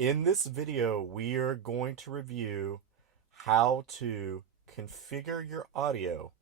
In this video, we are going to review how to configure your audio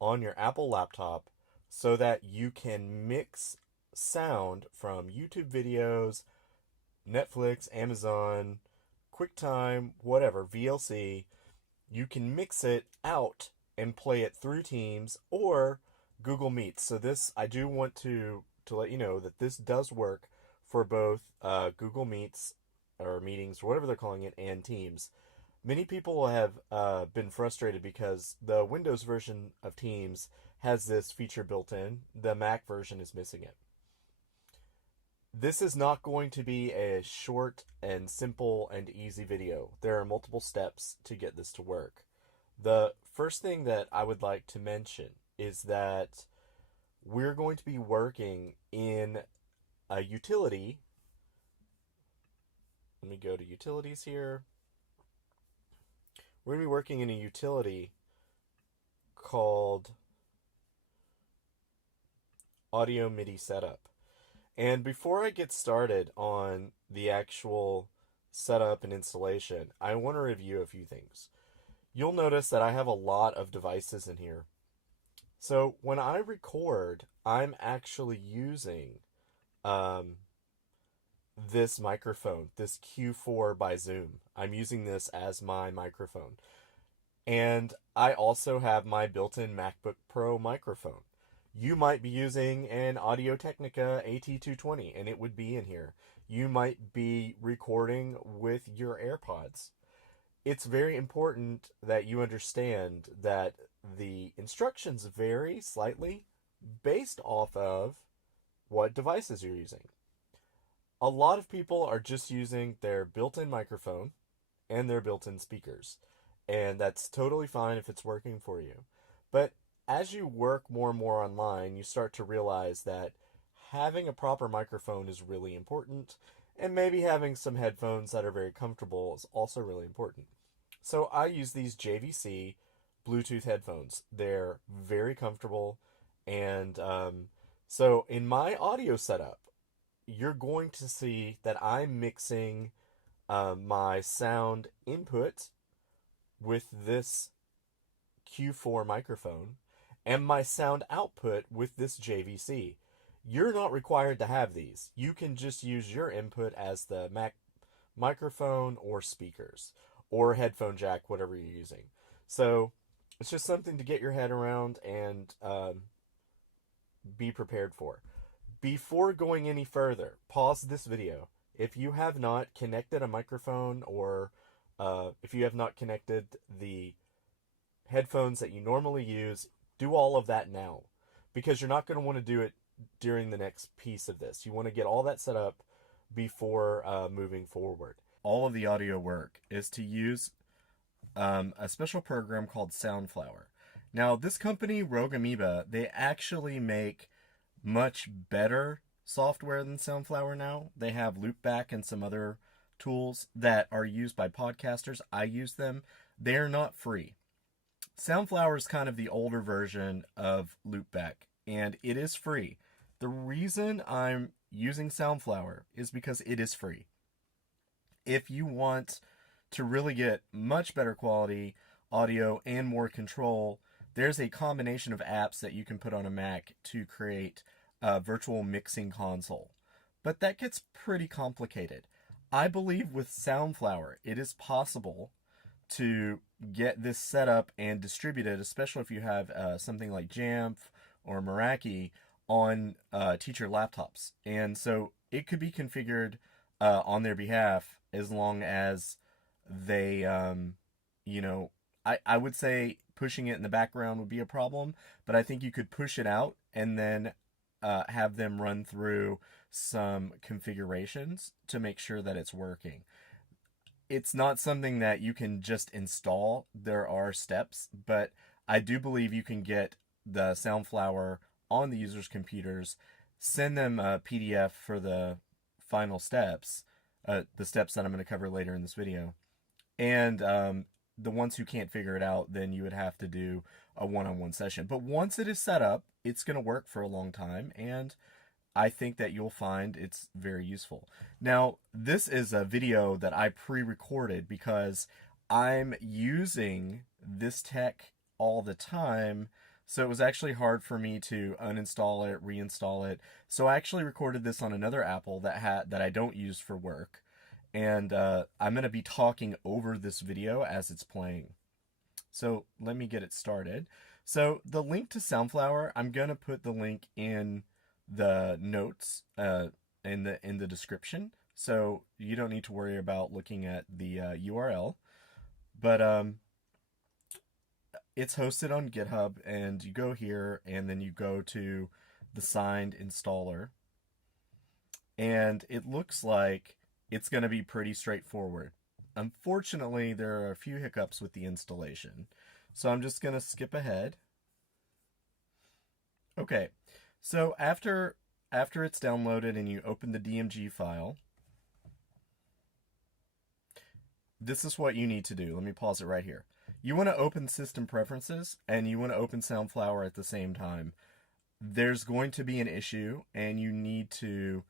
on your Apple laptop so that you can mix sound from YouTube videos, Netflix, Amazon, QuickTime, whatever, VLC. You can mix it out and play it through Teams or Google Meets. So this, I do want to let you know that this does work for both Google Meets or meetings, or whatever they're calling it, and Teams. Many people have been frustrated because the Windows version of Teams has this feature built in. The Mac version is missing it. This is not going to be a short and simple and easy video. There are multiple steps to get this to work. The first thing that I would like to mention is that we're going to be working in a utility. Let me go to utilities here. We're going to be working in a utility called Audio MIDI Setup. And before I get started on the actual setup and installation, I want to review a few things. You'll notice that I have a lot of devices in here. So when I record, I'm actually using this microphone, this Q4 by Zoom. I'm using this as my microphone. And I also have my built-in MacBook Pro microphone. You might be using an Audio-Technica AT220 and it would be in here. You might be recording with your AirPods. It's very important that you understand that the instructions vary slightly based off of what devices you're using. A lot of people are just using their built-in microphone and their built-in speakers, and that's totally fine if it's working for you. But as you work more and more online, you start to realize that having a proper microphone is really important, and maybe having some headphones that are very comfortable is also really important. So I use these JVC Bluetooth headphones. They're very comfortable, and so in my audio setup, you're going to see that I'm mixing my sound input with this Q4 microphone and my sound output with this JVC. You're not required to have these. You can just use your input as the Mac microphone or speakers or headphone jack, whatever you're using. So it's just something to get your head around and be prepared for. Before going any further, pause this video. If you have not connected a microphone or if you have not connected the headphones that you normally use, do all of that now, because you're not going to want to do it during the next piece of this. You want to get all that set up before moving forward. All of the audio work is to use a special program called Soundflower. Now, this company, Rogue Amoeba, they actually make much better software than Soundflower now. They have Loopback and some other tools that are used by podcasters. I use them. They're not free. Soundflower is kind of the older version of Loopback, and it is free. The reason I'm using Soundflower is because it is free. If you want to really get much better quality audio and more control, there's a combination of apps that you can put on a Mac to create a virtual mixing console. But that gets pretty complicated. I believe with Soundflower, it is possible to get this set up and distributed, especially if you have something like Jamf or Meraki on teacher laptops. And so it could be configured on their behalf as long as they, I would say pushing it in the background would be a problem, but I think you could push it out and then have them run through some configurations to make sure that it's working. It's not something that you can just install. There are steps, but I do believe you can get the Soundflower on the user's computers, send them a PDF for the final steps, the steps that I'm going to cover later in this video, and the ones who can't figure it out, then you would have to do a one-on-one session. But once it is set up, it's going to work for a long time, and I think that you'll find it's very useful. Now, this is a video that I pre-recorded because I'm using this tech all the time, so it was actually hard for me to uninstall it, reinstall it. So I actually recorded this on another Apple that I don't use for work, and I'm going to be talking over this video as it's playing. So let me get it started. So the link to Soundflower, I'm going to put the link in the notes in the description, so you don't need to worry about looking at the URL. But it's hosted on GitHub, and you go here, and then you go to the signed installer, and it looks like it's going to be pretty straightforward. Unfortunately, there are a few hiccups with the installation, so I'm just going to skip ahead. Okay, so after it's downloaded and you open the DMG file, this is what you need to do. Let me pause it right here. You want to open System Preferences, and you want to open Soundflower at the same time. There's going to be an issue, and you need to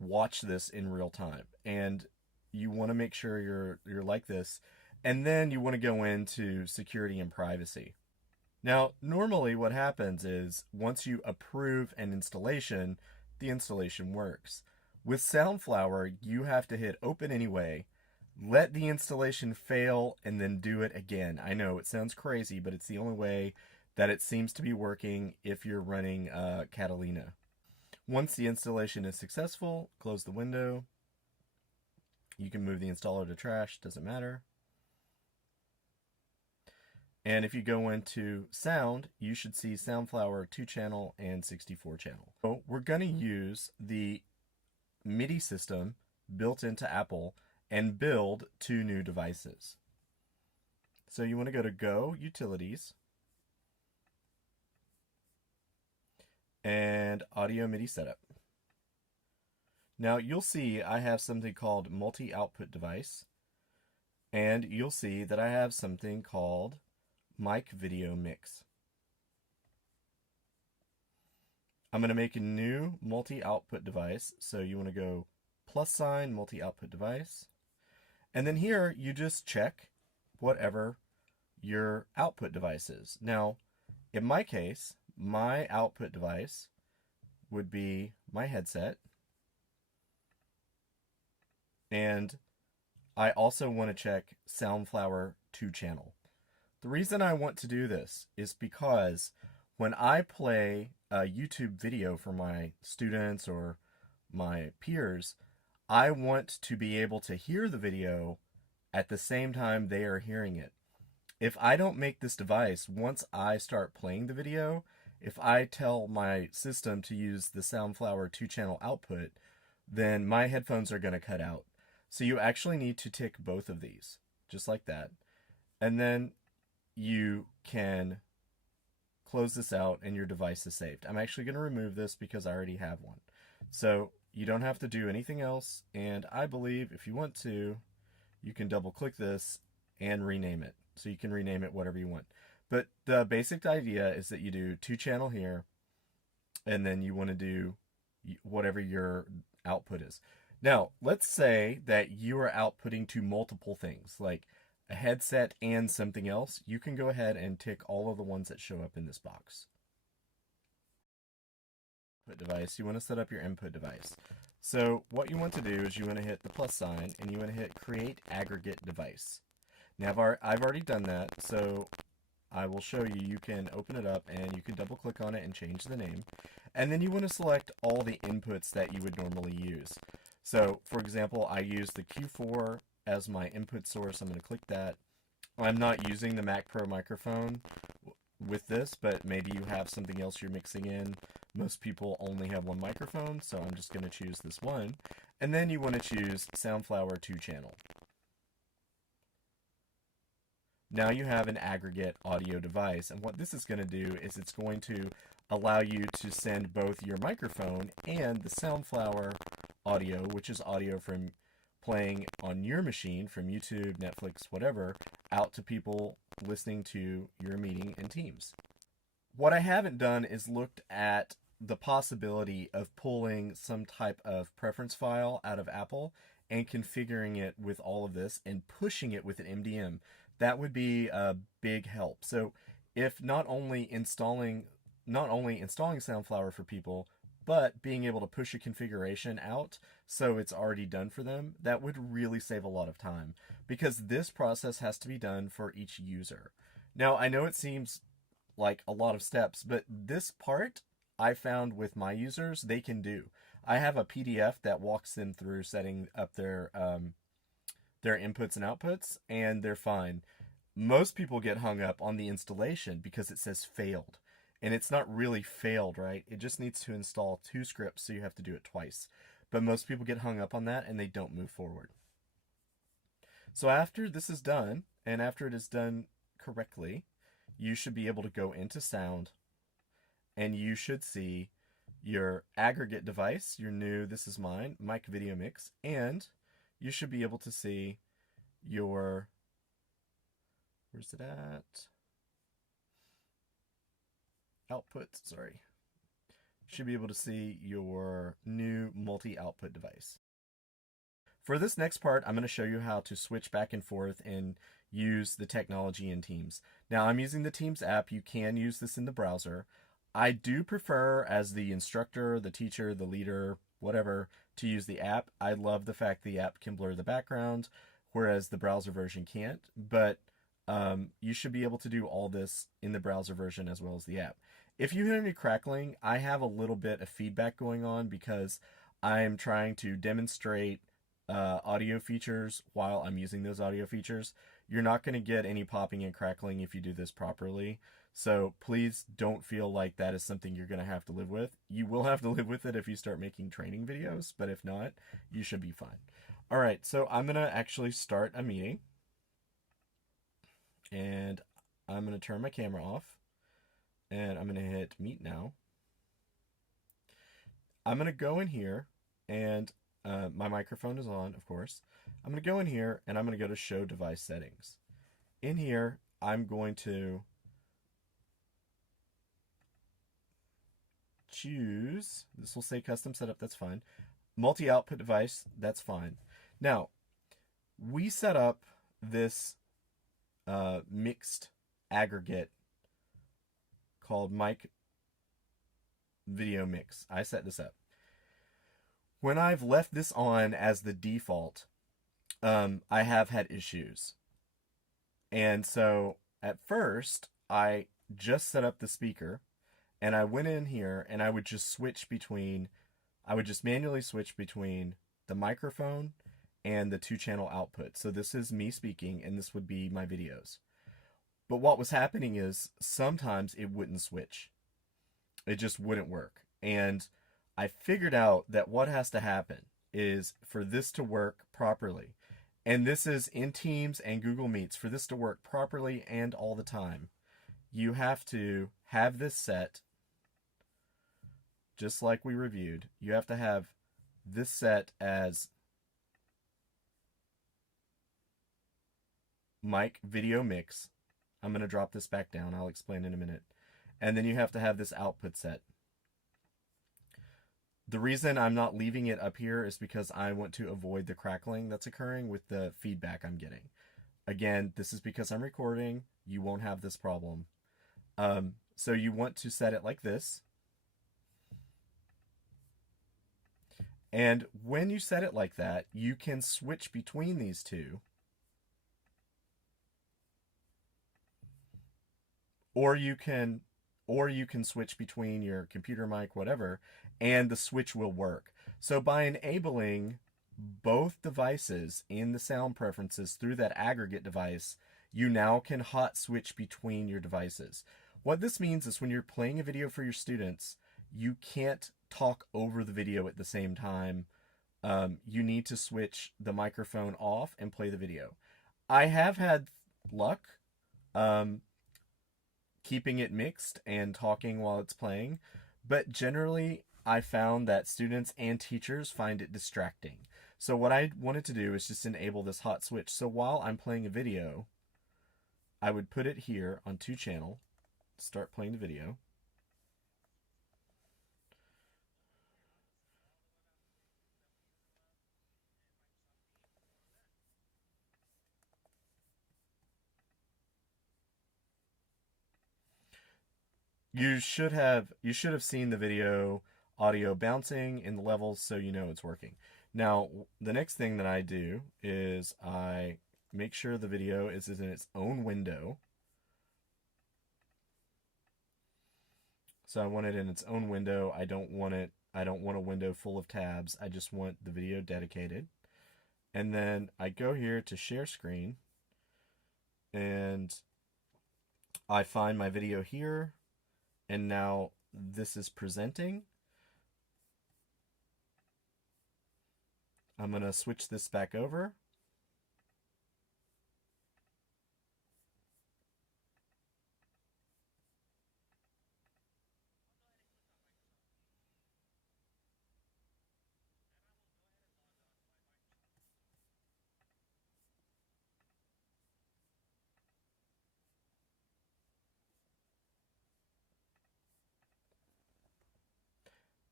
watch this in real time. And you want to make sure you're like this. And then you want to go into Security and Privacy. Now, normally what happens is once you approve an installation, the installation works. With Soundflower, you have to hit Open Anyway, let the installation fail, and then do it again. I know it sounds crazy, but it's the only way that it seems to be working if you're running Catalina. Once the installation is successful, close the window. You can move the installer to trash, doesn't matter. And if you go into sound, you should see Soundflower 2-channel and 64-channel. So we're going to use the MIDI system built into Apple and build 2 new devices. So you want to go to Go, Utilities, and Audio MIDI Setup. Now you'll see I have something called Multi-Output Device, and you'll see that I have something called Mic Video Mix. I'm going to make a new multi-output device, so you want to go +, multi-output device, and then here you just check whatever your output device is. Now, in my case, my output device would be my headset, and I also want to check Soundflower 2-channel. The reason I want to do this is because when I play a YouTube video for my students or my peers, I want to be able to hear the video at the same time they are hearing it. If I don't make this device, once I start playing the video, if I tell my system to use the Soundflower 2-channel output, then my headphones are going to cut out. So you actually need to tick both of these, just like that. And then you can close this out and your device is saved. I'm actually going to remove this because I already have one. So you don't have to do anything else, and I believe if you want to, you can double click this and rename it. So you can rename it whatever you want. But the basic idea is that you do 2-channel here, and then you want to do whatever your output is. Now, let's say that you are outputting to multiple things, like a headset and something else. You can go ahead and tick all of the ones that show up in this box. Input device, you want to set up your input device. So what you want to do is you want to hit the + and you want to hit Create Aggregate Device. Now I've already done that, so I will show you. You can open it up and you can double click on it and change the name. And then you want to select all the inputs that you would normally use. So for example, I use the Q4 as my input source. I'm going to click that. I'm not using the Mac Pro microphone with this, but maybe you have something else you're mixing in. Most people only have one microphone, so I'm just going to choose this one. And then you want to choose Soundflower 2-channel. Now you have an aggregate audio device, and what this is going to do is it's going to allow you to send both your microphone and the Soundflower audio, which is audio from playing on your machine from YouTube, Netflix, whatever, out to people listening to your meeting in Teams. What I haven't done is looked at the possibility of pulling some type of preference file out of Apple and configuring it with all of this and pushing it with an MDM. That would be a big help. So if not only installing Soundflower for people, but being able to push a configuration out so it's already done for them, that would really save a lot of time, because this process has to be done for each user. Now, I know it seems like a lot of steps, but this part I found with my users, they can do. I have a PDF that walks them through setting up their inputs and outputs, and they're fine. Most people get hung up on the installation because it says failed. And it's not really failed, right? It just needs to install 2 scripts, so you have to do it twice. But most people get hung up on that and they don't move forward. So after this is done, and after it is done correctly, you should be able to go into Sound, and you should see your aggregate device, your new, this is mine, mic video mix, and you should be able to see your, where's it at? Output, sorry. Should be able to see your new multi-output device. For this next part, I'm going to show you how to switch back and forth and use the technology in Teams. Now, I'm using the Teams app. You can use this in the browser. I do prefer, as the instructor, the teacher, the leader, whatever, to use the app. I love the fact the app can blur the background, whereas the browser version can't. But you should be able to do all this in the browser version as well as the app. If you hear any crackling, I have a little bit of feedback going on because I'm trying to demonstrate audio features while I'm using those audio features. You're not going to get any popping and crackling if you do this properly. So please don't feel like that is something you're going to have to live with. You will have to live with it if you start making training videos, but if not, you should be fine. All right, so I'm going to actually start a meeting. And I'm going to turn my camera off. And I'm going to hit Meet Now. I'm going to go in here, and my microphone is on, of course. I'm going to go in here, and I'm going to go to Show Device Settings. In here, I'm going to choose, this will say Custom Setup, that's fine. Multi-output device, that's fine. Now, we set up this mixed aggregate called mic video mix. I set this up. When I've left this on as the default, I have had issues. And so at first, I just set up the speaker, and I went in here and I would just manually switch between the microphone and the 2-channel output. So this is me speaking, and this would be my videos. But what was happening is sometimes it wouldn't switch. It just wouldn't work. And I figured out that what has to happen is for this to work properly, and this is in Teams and Google Meets, for this to work properly and all the time, you have to have this set, just like we reviewed. You have to have this set as mic video mix. I'm going to drop this back down. I'll explain in a minute. And then you have to have this output set. The reason I'm not leaving it up here is because I want to avoid the crackling that's occurring with the feedback I'm getting. Again, this is because I'm recording. You won't have this problem. So you want to set it like this. And when you set it like that, you can switch between these two. Or you can switch between your computer mic, whatever, and the switch will work. So by enabling both devices in the sound preferences through that aggregate device, you now can hot switch between your devices. What this means is when you're playing a video for your students, you can't talk over the video at the same time. You need to switch the microphone off and play the video. I have had luck keeping it mixed and talking while it's playing, but generally I found that students and teachers find it distracting. So what I wanted to do is just enable this hot switch. So while I'm playing a video, I would put it here on 2-channel, start playing the video. you should have seen the video audio bouncing in the levels, so you know it's working. Now, the next thing that I do is I make sure the video is in its own window. So I want it in its own window. I don't want a window full of tabs. I just want the video dedicated. And then I go here to share screen, and I find my video here, and now this is presenting. I'm going to switch this back over.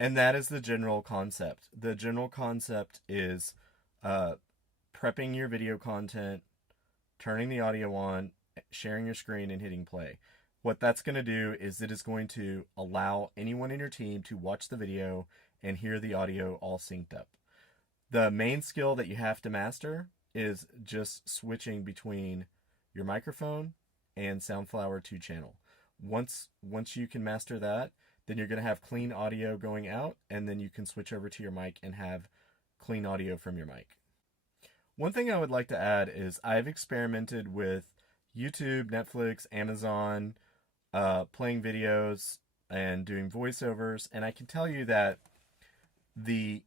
And that is the general concept. The general concept is uh, prepping your video content, turning the audio on, sharing your screen, and hitting play. What that's going to do is it is going to allow anyone in your team to watch the video and hear the audio all synced up. The main skill that you have to master is just switching between your microphone and Soundflower 2 channel. Once you can master that, then you're going to have clean audio going out, and then you can switch over to your mic and have clean audio from your mic. One thing I would like to add is I've experimented with YouTube, Netflix, Amazon, playing videos and doing voiceovers, and I can tell you that the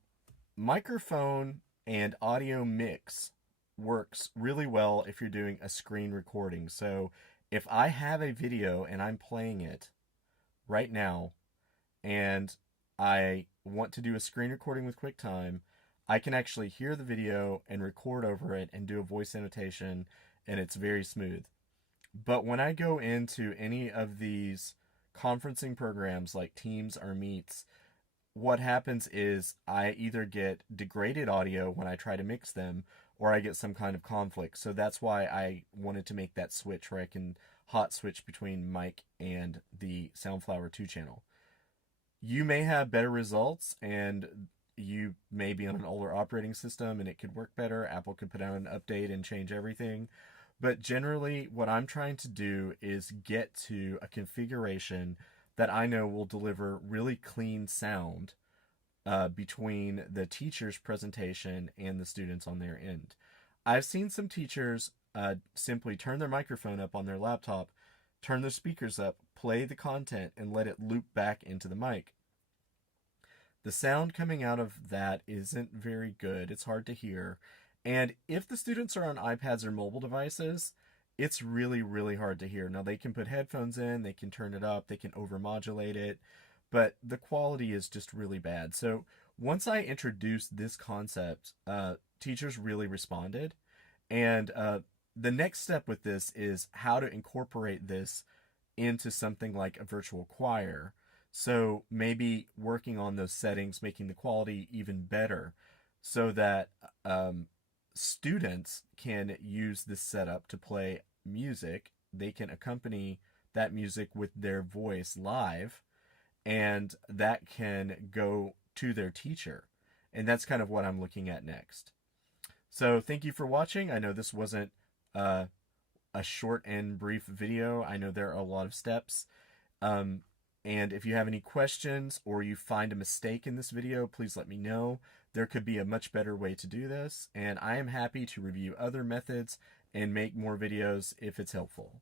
microphone and audio mix works really well if you're doing a screen recording. So if I have a video and I'm playing it right now, and I want to do a screen recording with QuickTime, I can actually hear the video and record over it and do a voice annotation, and it's very smooth. But when I go into any of these conferencing programs like Teams or Meets, what happens is I either get degraded audio when I try to mix them, or I get some kind of conflict. So that's why I wanted to make that switch where I can hot switch between mic and the Soundflower 2 channel. You may have better results, and you may be on an older operating system and it could work better. Apple could put out an update and change everything. But generally, what I'm trying to do is get to a configuration that I know will deliver really clean sound between the teacher's presentation and the students on their end. I've seen some teachers simply turn their microphone up on their laptop, turn their speakers up, play the content, and let it loop back into the mic. The sound coming out of that isn't very good. It's hard to hear. And if the students are on iPads or mobile devices, it's really, really hard to hear. Now, they can put headphones in, they can turn it up, they can overmodulate it, but the quality is just really bad. So once I introduced this concept, teachers really responded. And the next step with this is how to incorporate this into something like a virtual choir. So maybe working on those settings, making the quality even better so that students can use this setup to play music. They can accompany that music with their voice live, and that can go to their teacher. And that's kind of what I'm looking at next. So thank you for watching. I know this wasn't a short and brief video. I know there are a lot of steps. And if you have any questions or you find a mistake in this video, please let me know. There could be a much better way to do this, and I am happy to review other methods and make more videos if it's helpful.